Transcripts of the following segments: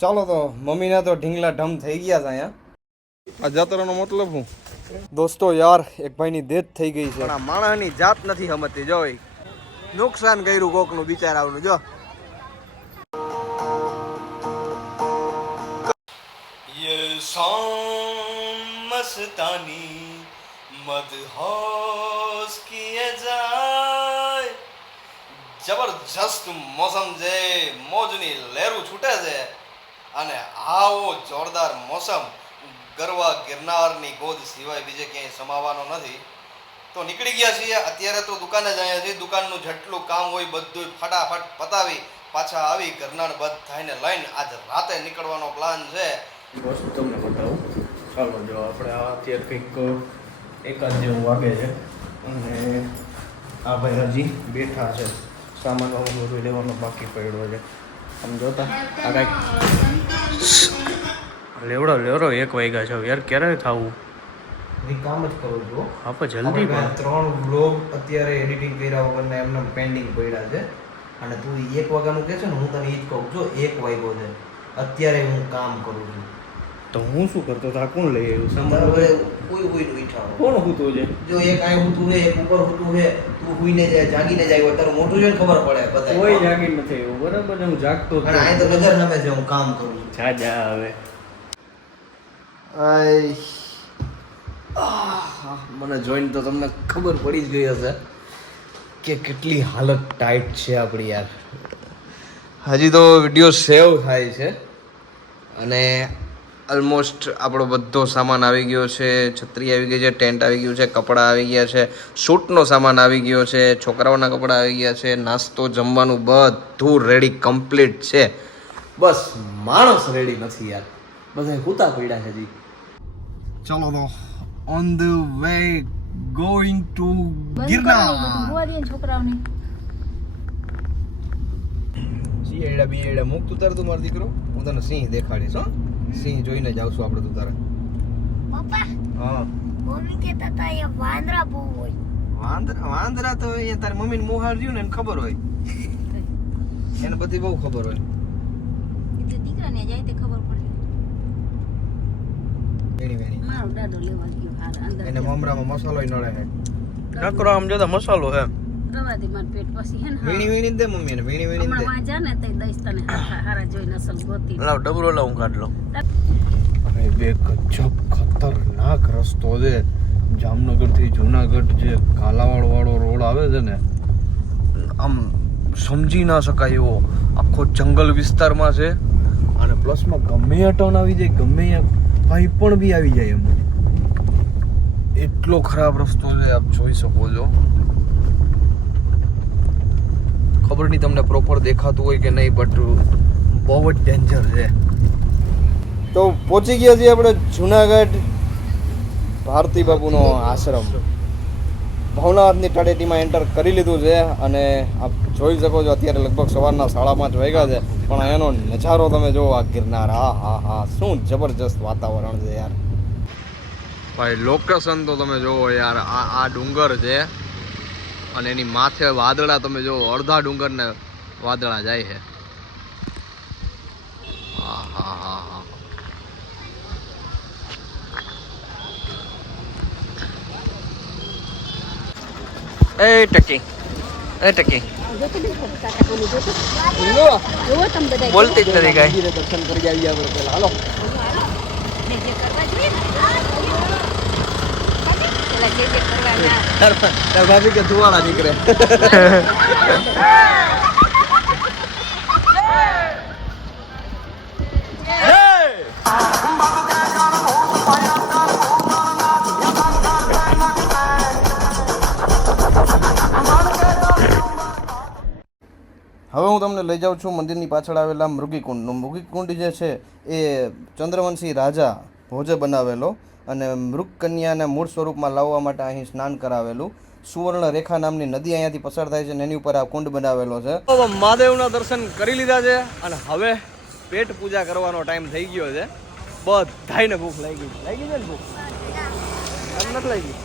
ચાલો તો મમ્મીના તો ઢીંગલા ઢમ થઈ ગયા છે અહીંયા. આ જાતરાનો મતલબ હું દોસ્તો યાર એક ભાઈની દેત થઈ ગઈ છે. માણસની જાત નથી સમજતી જો નુકસાન કર્યું કોકનું બિચારાઓનું જો. યે સોમ મસ્તાની મદહોશ કિયે જાય. જબરજસ્ત મોસમ છે મોજની લહેરું છૂટે છે. અને આવો જોરદાર મોસમ ગરવા ગિરનારની ગોદ સિવાય બીજે ક્યાંય સમાવાનો નથી. તો નીકળી ગયા છીએ. અત્યારે તો દુકાને જ આવ્યા છીએ. દુકાનનું જેટલું કામ હોય બધું ફટાફટ પતાવી પાછા આવી ગરનાર બધ થઈને લઈને આજ રાતે નીકળવાનો પ્લાન છે. વસ્તુ તમને બતાવું. ચાલો, જો આપણે આ અત્યારે કંઈક એકાદ જેવું વાગે છે. અને આ ભાઈ હજી બેઠા છે. સામાન બધું લેવાનો બાકી પડ્યો છે. આમ જોતા આ કાંઈક લેવડો લેવડો એક વાગ્યા છે. યાર ક્યારે થવું? હું કામ જ કરું છું. પણ જલ્દી પણ. ત્રણ વ્લોગ અત્યારે એડિટિંગ કર્યા વગરના એમને પેન્ડિંગ પડ્યા છે. અને તું એક વાગ્યાનું કહે છે ને હું તને એ જ કહું છું એક વાગ્યો છે. અત્યારે હું કામ કરું છું. તો હું શું કરતો તો આ કોણ લઈ આવ્યું? સામાન કોઈ કોઈ ઉઠાવો. કોણ હુતું છે? જો એક આય હુતું હે એક ઉપર હુતું હે તું હુઈને જાય જાગીને જાય અત્યારે તારું મોટું છે ખબર પડે બધા કોઈ જાગી નથી આવ્યું બરાબર હું જાગતો પણ આ તો નજર નમે છે હું કામ કરું છું. જા જા હવે આહ, મને જોઈન તો તમને ખબર પડી જ ગઈ હશે કે કેટલી હાલત ટાઈટ છે આપણી યાર. હજી તો વીડિયો સેવ થાય છે. અને ઓલમોસ્ટ આપણો બધો સામાન આવી ગયો છે છત્રી આવી ગઈ છે ટેન્ટ આવી ગયું છે કપડાં આવી ગયા છે સૂટનો સામાન આવી ગયો છે છોકરાઓના કપડાં આવી ગયા છે નાસ્તો જમવાનું બધું રેડી કમ્પ્લીટ છે. બસ માણસ રેડી નથી યાર. બધા કૂતા પડ્યા છે જી ચાલો તો on the way going to Girnar. છોકરાઓને. સિંહડા બિયડા મુક તું તારે તું મારો દીકરો. હું તને સિંહ દેખાડીશ હો. સિંહ જોઈને જ આવશું આપણે તું તારે. પપ્પા હા. મમ્મી કહેતા હતા એ વાંદરા બહુ હોય. વાંદરા વાંદરા તો એ તારી મમ્મીને મોહાર રહ્યું ને એને ખબર હોય. એને બધી બહુ ખબર હોય. એટલે દીકરાને જાય તે ખબર પડે. વેણી વેણી. મારો દાદો લેવા ગયો હાર અંદર એને મમરામાં મસાલો નળે છે. નકરો આમ જોતા મસાલો હે રવા દે માર પેટ પછી હે ને વીણી વીણી દે મમ્મી એને વીણી વીણી દે. હમણાં જા ને તે દઈશ તને હારા જોઈ નસલ ગોતી. લાવ ડબરો લાવ હું કાઢ લઉં. અરે બે ગજબ ખતરનાક રસ્તો છે. જામનગરથી જુનાગઢ જે કાલાવાડ વાળો રોડ આવે છે ને આમ સમજી ના શકાય એવો. આખો જંગલ વિસ્તારમાં છે. અને પ્લસમાં ગમે ત્યાં ટર્ન આવી જાય ગમે ત્યાં કંઈ પણ બી આવી જાય એમ. એટલો ખરાબ રસ્તો છે આપ જોઈ શકો છો. ખબર નહીં તમને પ્રોપર દેખાતું હોય કે નહીં બટ બહુ જ ડેન્જર છે. તો પહોંચી ગયા છીએ આપણે જુનાગઢ ભારતી બાપુનો આશ્રમ. ભવનાથની તળેટીમાં એન્ટર કરી લીધું છે અને આપ જોઈ શકો છો અત્યારે લગભગ સવારના સાડા પાંચ વાગ્યા છે. પણ એનો નજારો તમે જુઓ આ ગિરનાર હા હા હા શું જબરજસ્ત વાતાવરણ છે યાર. ભાઈ લોકેશન તો તમે જુઓ યાર આ આ ડુંગર છે. અને એની માથે વાદળા તમે જો અડધા ડુંગરને વાદળા જાય છે. હા હા હા હા એ ટકી એ ટકી. બોલતી જ નથી કઈ દર્શન કરી આવીએ આપણે પહેલા. હાલો જે જે કરવા જોઈએ ને પેલા જે જે કરવાના તાર ભાભી કે ધુવાળા નીકળે. હવે હું તમને લઈ જાઉં છું મંદિરની પાછળ આવેલા મૃગીકુંડનું. મૃગીકુંડ જે છે એ ચંદ્રવંશી રાજા ભોજે બનાવેલો. અને મૃગ કન્યાને મૂળ સ્વરૂપમાં લાવવા માટે અહીં સ્નાન કરાવેલું. સુવર્ણ રેખા નામની નદી અહીંયાથી પસાર થાય છે અને એની ઉપર આ કુંડ બનાવેલો છે. મહાદેવના દર્શન કરી લીધા છે અને હવે પેટ પૂજા કરવાનો ટાઈમ થઈ ગયો છે. બધાયને ભૂખ લાગી ગઈ. લાગી છે ને ભૂખ? એમ નથી લાગી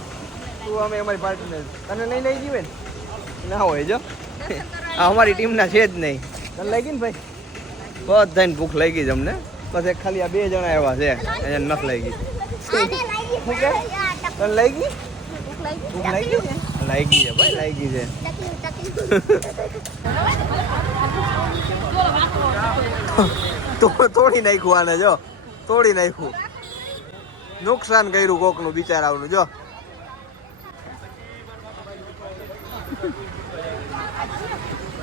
તું અમે અમારી પાર્ટીને તને નહીં લઈ ગઈ ને ના હોય જો. આ અમારી ટીમના છે જ નહીં. તને લાગી ને ભાઈ? બધાને ભૂખ લાગી છે અમને. બસ ખાલી આ બે જણા એવા છે. એને નથી લાગી. તને ભૂખ લાગી છે લાગી છે ભાઈ લાગી છે. તો તોડી નાખ્યું આને જો. તોડી નાખ્યું. નુકસાન કર્યું કોકનું બિચારાનું જો.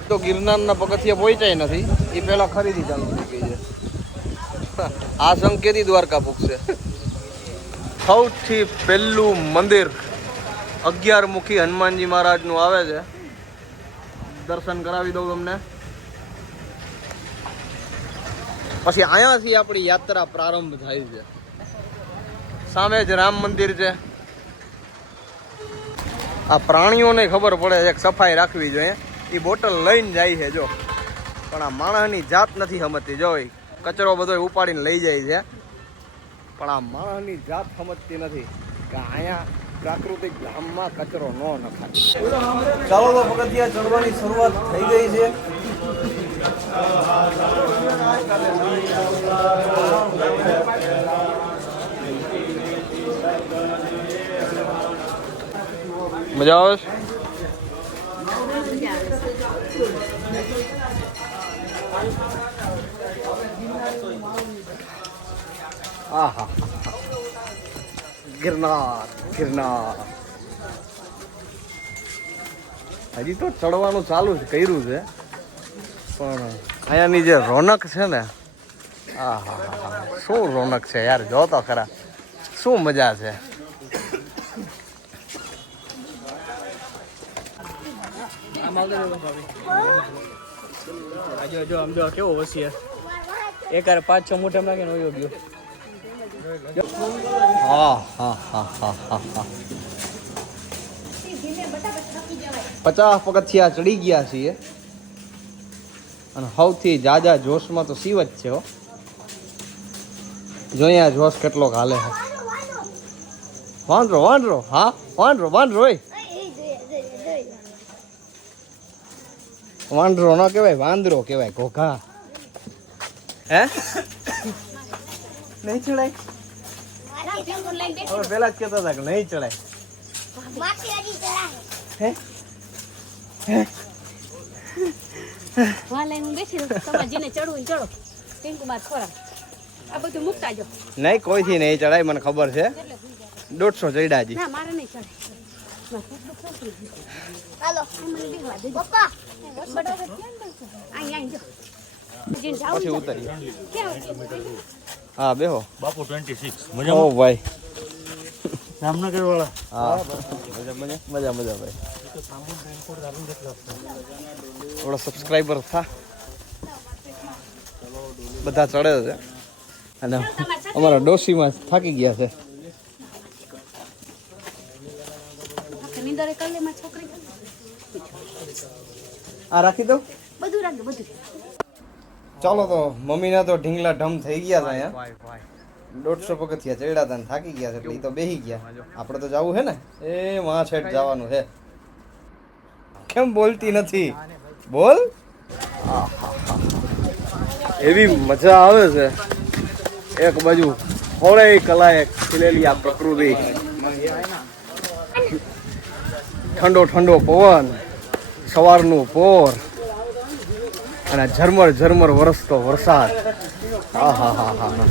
તો ગિરનારના પગથિયા પહોંચાય નથી એ પહેલા ખરીદી ચાલુ થઈ ગઈ છે. આ સંકેતી દ્વારકા પૂગશે સૌથી પહેલું મંદિર અગિયાર મુખી હનુમાનજી મહારાજનું આવે છે. દર્શન કરાવી દઉં તમને. પછી અહીંયાથી આપણી યાત્રા પ્રારંભ થાય છે. સામે જ રામ મંદિર છે. આ પ્રાણીઓને ખબર પડે છે સફાઈ રાખવી જોઈએ. એ બોટલ લઈને જાય છે, જો. પણ આ માણસની જાત નથી સમજતી, જો કચરો બધો ઉપાડીને લઈ જાય છે. પણ આ માણસની જાત સમજતી નથી કે અહીંયા પ્રાકૃતિક ધામમાં કચરો ન નખાય. ચાલો તો પગથિયા ચડવાની શરૂઆત થઈ ગઈ છે. મજા આવે છે? આહા. ગિરનાર ગિરનાર. હજી તો ચડવાનું ચાલુ છે કર્યું છે, પણ અહીંયાની જે રોનક છે ને, આહા, શું રોનક છે યાર, જો તો ખરા. શું મજા છે. જો આમ જો કેવો વસી એક પાંચ, છ મોટા નાખે ને ગયો. હા હા હા હા હા હા પચાસ પગથિયા ચડી ગયા છીએ. અને સૌથી જાજા જોશમાં તો શિવ જ છે હો. જો અહીંયા જોશ કેટલો હાલે છે. વાંદરો વાંદરો, હા, વાંદરો વાંદરો વાંદરો ન કહેવાય, વાંદરો કહેવાય, ઘોઘા. હે? નહીં ચડાય? હવે પેલા જ કહેતા હતા કે નહીં ચડાય. હે? હું? બેસી રહું. તમારે જેને ચડવું હોય ને ચડો. પિંકુ બાદ ખોરા આ બધું મૂકતા જો નહીં ચડાય મને ખબર છે. દોઢસો ચડ્યા જી. નહીં પછી છે. હા બેહો. બાપુ 26 મજા ઓ ભાઈ. જામનગર વાળા હા મજા મજા મજા મજા ભાઈ. થોડા સબસ્ક્રાઈબર થા. બધા ચડે છે. અને અમારા ડોશીમાં થાકી ગયા છે. આ રાખી દઉં? બધું રાખજો બધું. ચાલો તો મમ્મીના તો ઢીંગલા ઢમ થઈ ગયા હતા અહીંયા. દોઢસો પગથિયા ચડ્યા હતા ને થાકી ગયા છે એટલે એ તો બેસી ગયા. આપણે તો જવું છે ને? એ માં છેટ જવાનું છે. કેમ બોલતી નથી? બોલ. એવી મજા આવે છે. એક બાજુ હોળે કલાએ ખીલેલી આ પ્રકૃતિ. ઠંડો ઠંડો પવન સવારનું પોર અને ઝરમર ઝરમર વરસતો વરસાદ. હા હા હા હા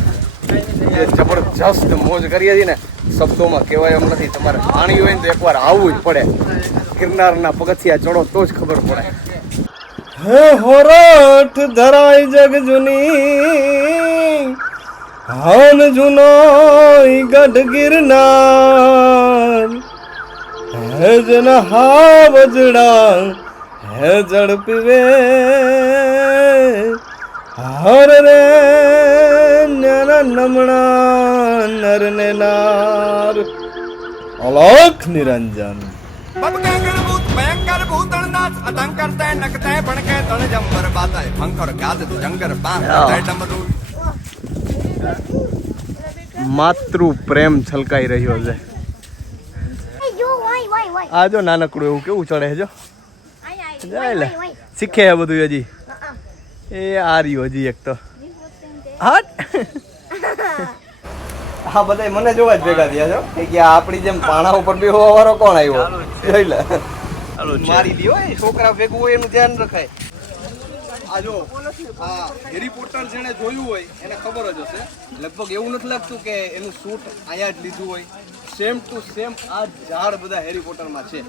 જે જબરજસ્ત મોજ કરીએ છીએ ને, શબ્દોમાં કહેવાય એમ નથી. તમારે પાણી હોય ને તો એકવાર આવવું જ પડે. ગિરનારના પગથિયા ચડો તો જ ખબર પડે. હે હોરઠ ધરાય જગ જુની, હન જુનો ગઢ ગિરનાર. હે જન હા વજડા, હે ઝડપીવે હર રે નર નમણા નર ને નાર અલોક નિરંજન. ભયંકર ભૂતળનાથ અતંકર તે નકતે ભણકે તણ જંબર બાતાય. ફંકર ગાદ જંગર બાં તે ડમરુ. માતૃ પ્રેમ છલકાઈ રહ્યો છે. જો વાય વાય વાય. આ જો નાનકડું એવું કેવું ચડે છે જો? જાય લે. શીખે બધું હજી. એ આ રહ્યો હજી એક તો. હા બધા મને જોવા જ ભેગા થયા છો. કે આ આપણી જેમ પાણા ઉપર બેહવા વાળો કોણ આવ્યો? જોઈ લે. મારી દીઓ એ છોકરા ભેગું હોય એનું ધ્યાન રખાય. આ જો હા હેરી પોટર જેણે જોયું હોય એને ખબર જ હશે. લગભગ એવું નથી લાગતું કે એનું શૂટ અહીંયા જ લીધું હોય. સેમ ટુ સેમ આ ઝાડ બધા હેરી પોટરમાં છે.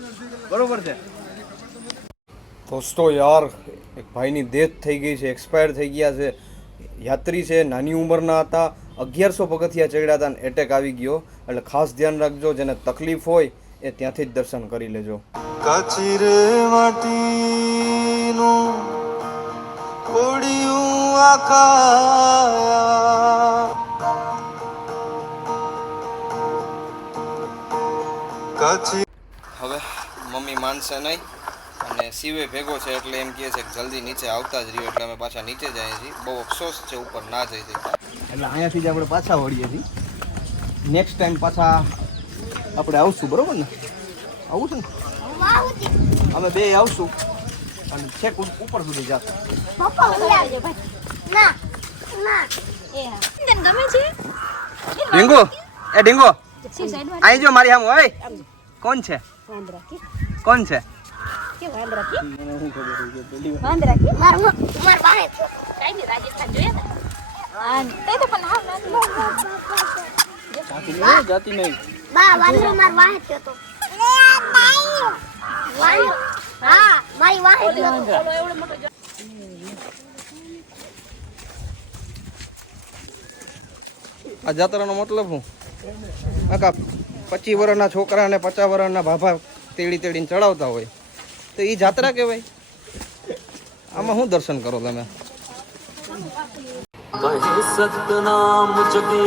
બરોબર છે? દોસ્તો યાર એક ભાઈની ડેથ થઈ ગઈ છે એક્સપાયર થઈ ગયા છે. યાત્રી છે નાની ઉંમરના હતા. અગિયારસો પગથિયા ચડ્યા હતા અને એટેક આવી ગયો. એટલે ખાસ ધ્યાન રાખજો જેને તકલીફ હોય એ ત્યાંથી જ દર્શન કરી લેજો. કાચી રે માટીનું કોડિયું આખા કાચી હવે મમ્મી માનશે નહીં. અને શિવે ભેગો છે એટલે એમ કહે છે કે જલ્દી નીચે આવતા જ રહ્યો એટલે અમે પાછા નીચે જઈએ છીએ. બહુ અફસોસ છે ઉપર ના જઈ શકતા એટલે અહીંયાથી જ આપણે પાછા વળીએ છીએ. નેક્સ્ટ ટાઈમ પાછા આપણે આવશું બરાબર ને? આવું છે ને? અમે બે આવશું. અને છેક ઉપ- ઉપર સુધી જશું. પપ્પા ઉડાડજો ના ના. એ હા. તને ગમે છે? ડીંગો એ ડીંગો સી જો મારી સામે ઓય. કોણ છે? કોણ છે? કે વાંદરા કે વાંદરા કે માર માર બાહે કાઈ નહીં રાજસ્થાન જોયા હતા આ તે તો પણ હાવ નાનું જાતી નહીં બા વાંદરો માર વાહે થયો તો. વાંદરો હા મારી વાહે થયો તો. આ જાત્રાનો મતલબ શું? આખા પચીસ વર્ષના છોકરાને પચાસ વર્ષના ભાભા તેડી તેડીને ચડાવતા હોય. તો એ જાત્રા કહેવાય. આમાં શું દર્શન કરો તમે? કહે સતનામ જગે